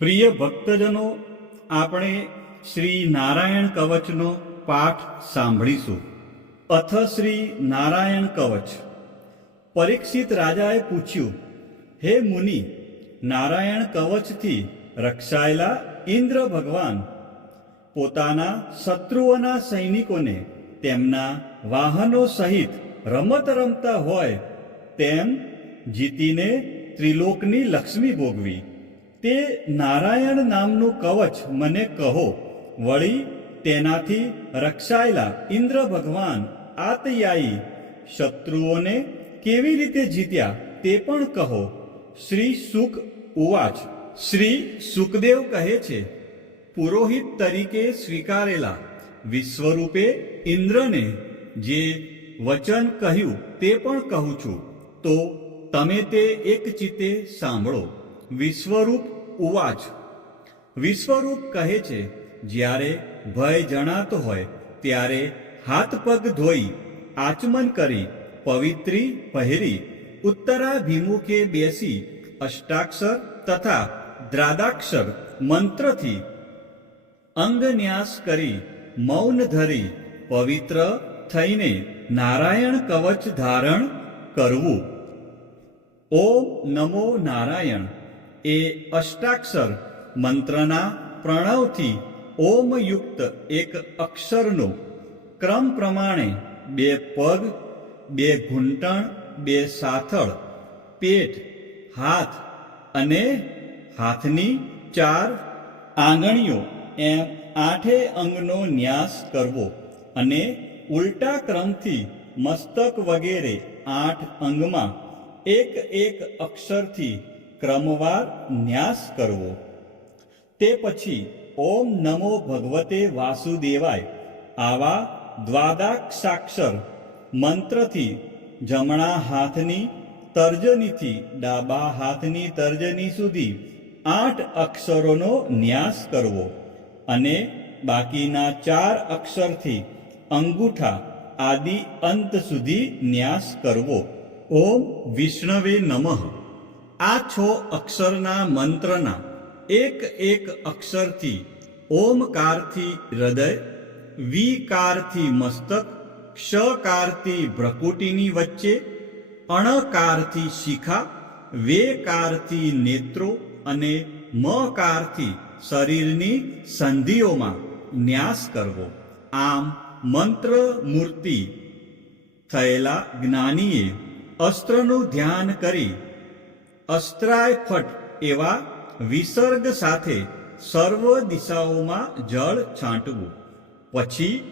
પ્રિય ભક્તજનો, આપણે શ્રી નારાયણ કવચનો પાઠ સાંભળીશું. અથ શ્રી નારાયણ કવચ. પરીક્ષિત રાજાએ પૂછ્યું, હે મુનિ, નારાયણ કવચથી રક્ષાયેલા ઇન્દ્ર ભગવાન પોતાના શત્રુઓના સૈનિકોને તેમના વાહનો સહિત રમત રમતા હોય તેમ જીતીને ત્રિલોકની લક્ષ્મી ભોગવી. તે નારાયણ નામનું કવચ મને કહો. વળી તેનાથી રક્ષાયેલા ઇન્દ્ર ભગવાન આતયાયી શત્રુઓને કેવી રીતે જીત્યા તે પણ કહો. શ્રી સુક ઉવાચ. શ્રી સુકદેવ કહે છે, પુરોહિત તરીકે સ્વીકારેલા વિશ્વરૂપે ઇન્દ્રને જે વચન કહ્યું તે પણ કહું છું, તો તમે તે એક ચિત્તે સાંભળો. વિશ્વરૂપ ઉવાચ. વિશ્વરૂપ કહે છે, જ્યારે ભય જણાતો હોય ત્યારે હાથ પગ ધોઈ આચમન કરી પવિત્રી પહેરી ઉત્તરાભિમુખે બેસી અષ્ટાક્ષર તથા દ્રાદાક્ષર મંત્રથી અંગન્યાસ કરી મૌન ધરી પવિત્ર થઈને નારાયણ કવચ ધારણ કરવું. ઓમ નમો નારાયણ એ અષ્ટાક્ષર મંત્રના પ્રણવથી ઓમયુક્ત એક અક્ષરનો ક્રમ પ્રમાણે 2 પગ, 2 ઘૂંટણ, 2 સાથળ, પેટ, હાથ અને હાથની 4 આંગળીઓ એમ 8 અંગનો ન્યાસ કરવો અને ઉલટા ક્રમથી મસ્તક વગેરે 8 અંગમાં એક એક અક્ષરથી ક્રમવાર ન્યાસ કરવો. તે પછી ઓમ નમો ભગવતે વાસુદેવાય આવા દ્વાદશાક્ષર મંત્રથી જમણા હાથની તર્જનીથી ડાબા હાથની તર્જની સુધી 8 અક્ષરોનો ન્યાસ કરવો અને બાકીના 4 અક્ષરથી અંગૂઠા આદિ અંત સુધી ન્યાસ કરવો. ઓમ વિષ્ણવે નમઃ. આ 6 અક્ષરના મંત્રના એક એક અક્ષરથી ઓમકારથી હૃદય, વીકારથી મસ્તક, ક્ષકારથી ભ્રકુટીની વચ્ચે, અણકારથી શિખા, વેકારથી નેત્રો અને મકારથી શરીરની સંધિઓમાં ન્યાસ કરવો. આમ મંત્ર મૂર્તિ થયેલા જ્ઞાનીએ અસ્ત્રનું ધ્યાન કરી અસ્ત્રાય ફટ એવા વિસર્ગ સાથે સર્વ દિશાઓમાં જળ છાંટવું. પછી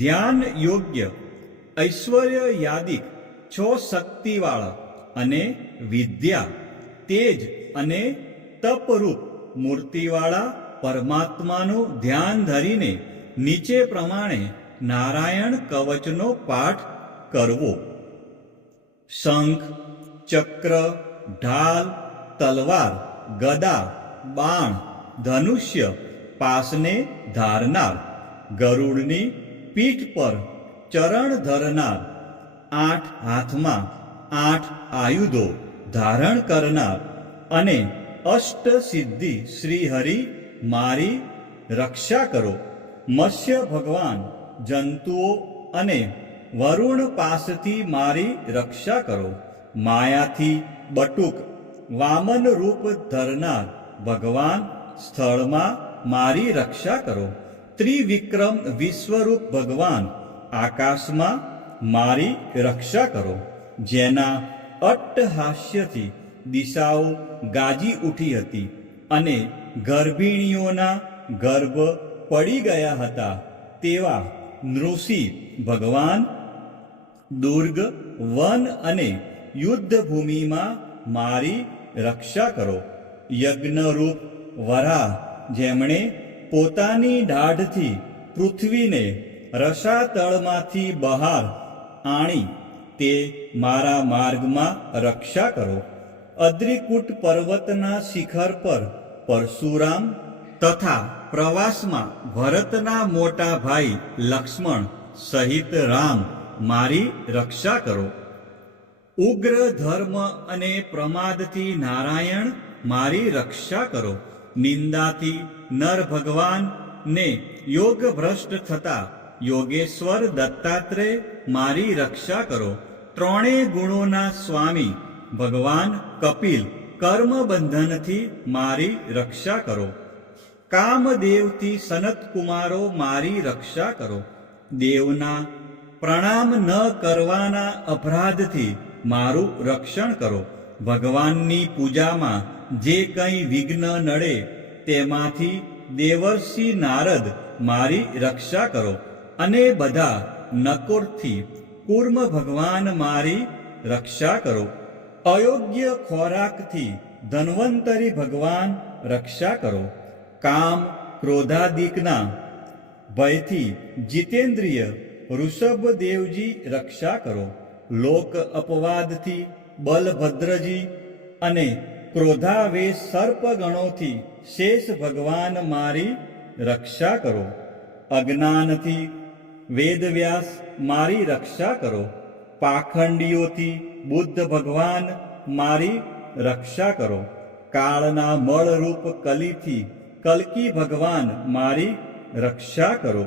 ધ્યાન યોગ્ય ઐશ્વર્ય યાદિક 6 શક્તિવાળા અને વિદ્યા, તેજ અને તપરૂપ મૂર્તિવાળા પરમાત્માનું ધ્યાન ધરીને નીચે પ્રમાણે નારાયણ કવચનો પાઠ કરવો. શંખ, ચક્ર, ઢાલ, તલવાર, ગદા, બાણ, ધનુષ્ય, પાસને ધારનાર, ગરુડની પીઠ પર ચરણ ધરનાર, 8 હાથમાં 8 આયુધો ધારણ કરનાર અને અષ્ટ સિદ્ધિ શ્રી હરિ મારી રક્ષા કરો. મત્સ્ય ભગવાન જંતુઓ અને વરુણ પાસથી મારી રક્ષા કરો. માયાથી બટુક વામન રૂપ ધરનાર ભગવાન સ્થળમાં મારી રક્ષા કરો. ત્રિવિક્રમ વિશ્વરૂપ ભગવાન આકાશમાં મારી રક્ષા કરો. જેના અટ્ટહાસ્યથી દિશાઓ ગાજી ઉઠી હતી અને ગર્ભિણીઓના ગર્ભ પડી ગયા હતા તેવા નૃષિ ભગવાન દુર્ગ, વન અને યુદ્ધ ભૂમિમાં મારી રક્ષા કરો. યજ્ઞરૂપ વરાહ જેમણે પોતાની દાઢથી પૃથ્વીને રસાતળમાંથી બહાર આણી તે મારા માર્ગમાં રક્ષા કરો. અદ્રિકૂટ પર્વતના શિખર પર પરશુરામ તથા પ્રવાસમાં ભરતના મોટા ભાઈ લક્ષ્મણ સહિત રામ મારી રક્ષા કરો. ઉગ્ર ધર્મ અને પ્રમાદથી નારાયણ મારી રક્ષા કરો. નિંદાથી નર ભગવાન ને યોગ ભ્રષ્ટ થતા યોગેશ્વર દત્તાત્રેય મારી રક્ષા કરો. ત્રણેય ગુણોના સ્વામી ભગવાન કપિલ કર્મ બંધનથી મારી રક્ષા કરો. કામદેવથી સનત કુમારો મારી રક્ષા કરો. દેવના પ્રણામ ન કરવાના અપરાધથી મારું રક્ષણ કરો. ભગવાનની પૂજામાં જે કંઈ વિઘ્ન નડે તેમાંથી દેવર્ષિ નારદ મારી રક્ષા કરો. અને બધા નકોરથી કૂર્મ ભગવાન મારી રક્ષા કરો. અયોગ્ય ખોરાકથી ધન્વંતરી ભગવાન રક્ષા કરો. કામ ક્રોધાદિકના ભયથી જીતેન્દ્રિય ઋષભદેવજી રક્ષા કરો. લોક અપવાદથી બલભદ્રજી અને ક્રોધાવેશ સર્પગણોથી શેષ ભગવાન મારી રક્ષા કરો. અજ્ઞાનથી વેદવ્યાસ મારી રક્ષા કરો. પાખંડીઓથી બુદ્ધ ભગવાન મારી રક્ષા કરો. કાળના મળરૂપ કલીથી કલ્કી ભગવાન મારી રક્ષા કરો.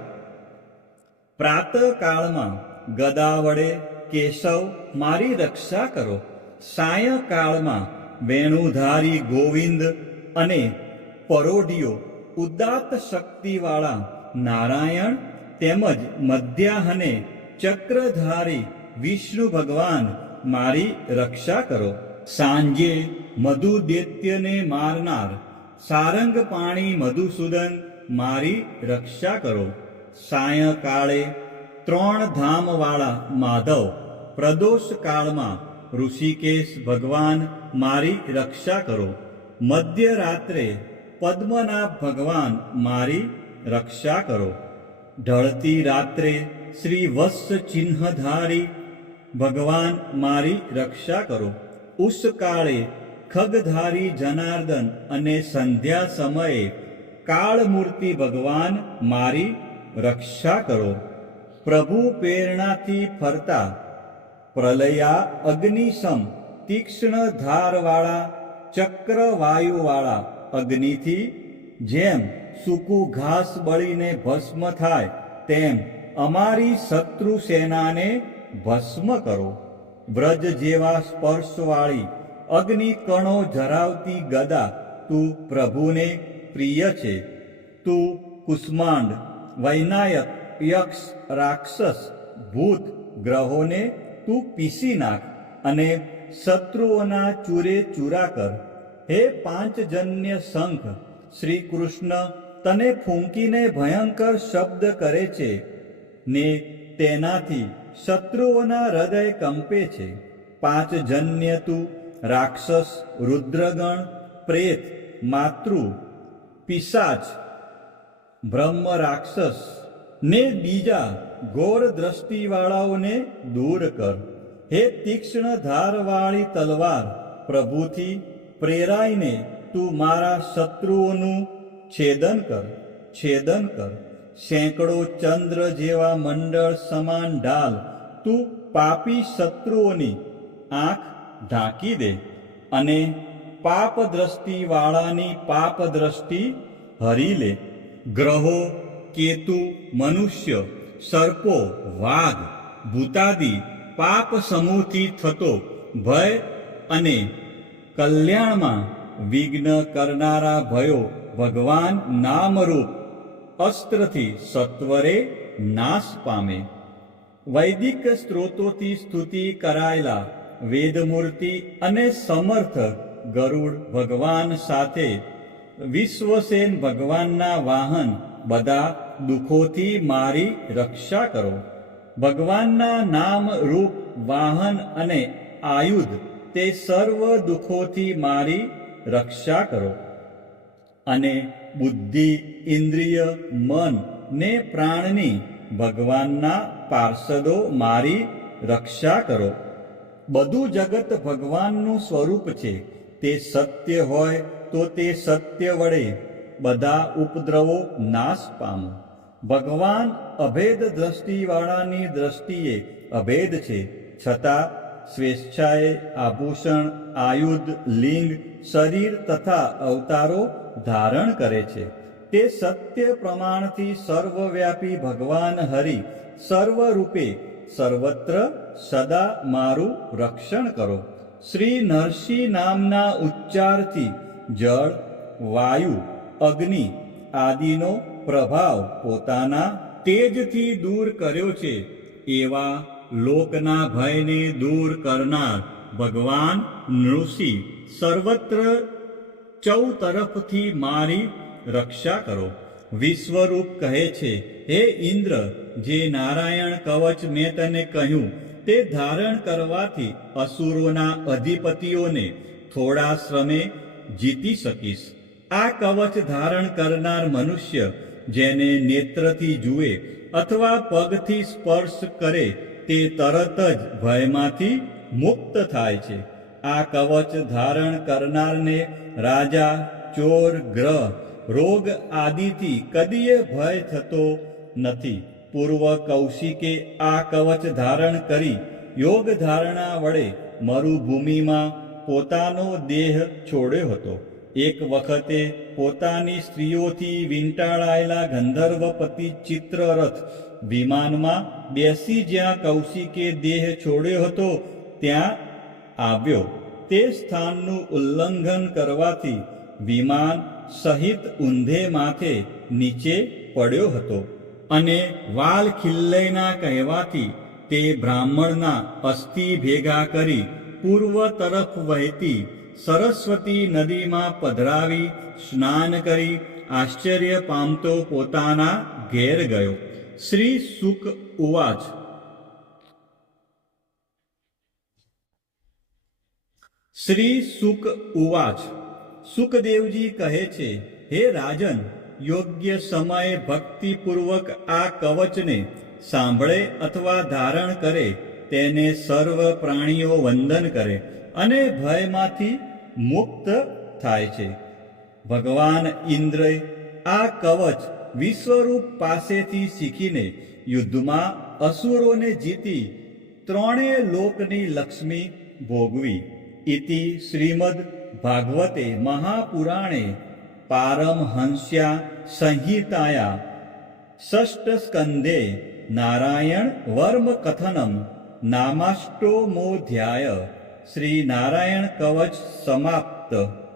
પ્રાતઃકાળમાં ગદા વડે કેશવ મારી રક્ષા કરો. સાયંકાળમાં વેણુધારી ગોવિંદ અને પરોઢિયો ઉદાત્ત શક્તિવાળા નારાયણ તેમજ મધ્યાહને ચક્રધારી વિષ્ણુ ભગવાન મારી રક્ષા કરો. સાંજે મધુદૈત્યને મારનાર સારંગ પાણી મધુસૂદન મારી રક્ષા કરો. સાયંકાળે 3 ધામવાળા માધવ પ્રદોષ કાળમાં ઋષિકેશ ભગવાન મારી રક્ષા કરો. મધ્યરાત્રે પદ્મનાભ ભગવાન મારી રક્ષા કરો. ઢળતી રાત્રે શ્રી વત્સ ચિહ્નધારી ભગવાન મારી રક્ષા કરો. ઉષકાળે ખગધારી જનાર્દન અને સંધ્યા સમયે કાળમૂર્તિ ભગવાન મારી રક્ષા કરો. પ્રભુ પ્રેરણાથી ફરતા પ્રલયા અગ્નિસમ તીક્ષ્ણ ધારવાળા ચક્રવાયુવાળા અગ્નિથી જેમ સૂકું ઘાસ બળીને ભસ્મ થાય તેમ અમારી શત્રુ સેનાને ભસ્મ કરો. વ્રજ જેવા સ્પર્શવાળી અગ્નિ કણો ધરાવતી ગદા તું પ્રભુને પ્રિય છે. તું કુષ્માંડ વૈનાયક યક્ષ રાક્ષસ ભૂત ગ્રહોને તું પીસી નાખ અને શત્રુઓના ચૂરે ચૂરા કર. હે પાંચજન્ય શંખ શ્રી કૃષ્ણ તને ફૂંકીને ભયંકર શબ્દ કરે છે ને તેનાથી શત્રુઓના હૃદય કંપે છે. પાંચજન્ય તું રાક્ષસ રુદ્રગણ પ્રેત માતૃ પિશાચ બ્રહ્મ રાક્ષસ ને બીજા ઘોર દ્રષ્ટિવાળાઓને દૂર કર. હે તીક્ષ્ણ ધારવાળી તલવાર પ્રભુથી પ્રેરાઈને તું મારા શત્રુઓનું છેદન કર. સેંકડો ચંદ્ર જેવા મંડળ સમાન ઢાલ તું પાપી શત્રુઓની આંખ ઢાંકી દે અને પાપ દ્રષ્ટિવાળાની પાપ દ્રષ્ટિ હરી લે. ગ્રહો કેતુ મનુષ્ય સર્પો વાઘ ભૂતાદિ પાપ સમૂહથી થતો ભય અને કલ્યાણમાં વિઘ્ન કરનારા ભયો ભગવાન નામરૂપ અસ્ત્રથી સત્વરે નાશ પામે. વૈદિક સ્ત્રોતોથી સ્તુતિ કરાયેલા વેદમૂર્તિ અને સમર્થ ગરુડ ભગવાન સાથે વિશ્વસેન ભગવાનના વાહન બધા દુઃખોથી મારી રક્ષા કરો. ભગવાનના નામ રૂપ વાહન અને આયુધ તે સર્વ દુઃખોથી મારી રક્ષા કરો. અને બુદ્ધિ ઇન્દ્રિય મન ને પ્રાણની ભગવાનના પાર્ષદો મારી રક્ષા કરો. બધું જગત ભગવાનનું સ્વરૂપ છે. તે સત્ય હોય તો તે સત્ય વડે બધા ઉપદ્રવો નાશ પામો. ભગવાન અભેદ દ્રષ્ટિવાળાની દ્રષ્ટિએ અભેદ છે, છતાં સ્વેચ્છાએ આભૂષણ આયુધ લિંગ શરીર તથા અવતારો ધારણ કરે છે. તે સત્ય પ્રમાણથી સર્વવ્યાપી ભગવાન હરિ સર્વરૂપે સર્વત્ર સદા મારું રક્ષણ કરો. શ્રી નરસિંહ નામના ઉચ્ચારથી જળ, વાયુ, અગ્નિ આદિનો પ્રભાવ પોતાના તેજથી દૂર કર્યો છે. એવા લોકના ભયને દૂર કરનાર ભગવાન નૃસિંહ સર્વત્ર ચૌતરફથી મારી રક્ષા કરો. વિશ્વરૂપ કહે છે, હે ઇન્દ્ર, જે નારાયણ કવચ મેં તને કહ્યું તે ધારણ કરવાથી અસુરોના અધિપતિઓને થોડા શ્રમે જીતી શકીશ. આ કવચ ધારણ કરનાર મનુષ્ય જેને નેત્રથી જુએ અથવા પગથી સ્પર્શ કરે તે તરત જ ભયમાંથી મુક્ત થાય છે. આ કવચ ધારણ કરનારને રાજા, ચોર, ગ્રહ, રોગ આદિથી કદીય ભય થતો નથી. પૂર્વ કૌશિકે આ કવચ ધારણ કરી યોગ ધારણા વડે મરુભૂમિમાં પોતાનો દેહ છોડ્યો હતો. એક વખતે પોતાની સ્ત્રીઓથી વીંટાળાયેલા ગંધર્વપતિ ચિત્રરથ વિમાનમાં બેસી જ્યાં કૌશિકે દેહ છોડ્યો હતો ત્યાં આવ્યો. તે સ્થાનનું ઉલ્લંઘન કરવાથી વિમાન સહિત ઊંધે માથે નીચે પડ્યો હતો અને વાલ ખિલ્લૈના કહેવાથી તે બ્રાહ્મણના અસ્થિ ભેગા કરી પૂર્વ તરફ વહેતી સરસ્વતી નદીમાં પધરાવી સ્નાન કરી આશ્ચર્ય પામતો પોતાના ઘેર ગયો. શ્રી શુક ઉવાચ. શ્રી શુક ઉવાચ. સુખદેવજી કહે છે, હે રાજન, યોગ્ય સમયે ભક્તિપૂર્વક આ કવચને સાંભળે અથવા ધારણ કરે તેને સર્વ પ્રાણીઓ વંદન કરે અને ભયમાંથી મુક્ત થાય છે. ભગવાન ઇન્દ્રએ આ કવચ વિશ્વરૂપ પાસેથી શીખીને યુદ્ધમાં અસુરોને જીતી ત્રણેય લોકની લક્ષ્મી ભોગવી. ઇતિ શ્રીમદ ભાગવતે મહાપુરાણે પારમહંસ્યા સંહિતાયા ષષ્ઠ સ્કંધે નારાયણ વર્મ કથનમ નામાષ્ટોમોધ્યાય. શ્રી નારાયણ કવચ સમાપ્ત.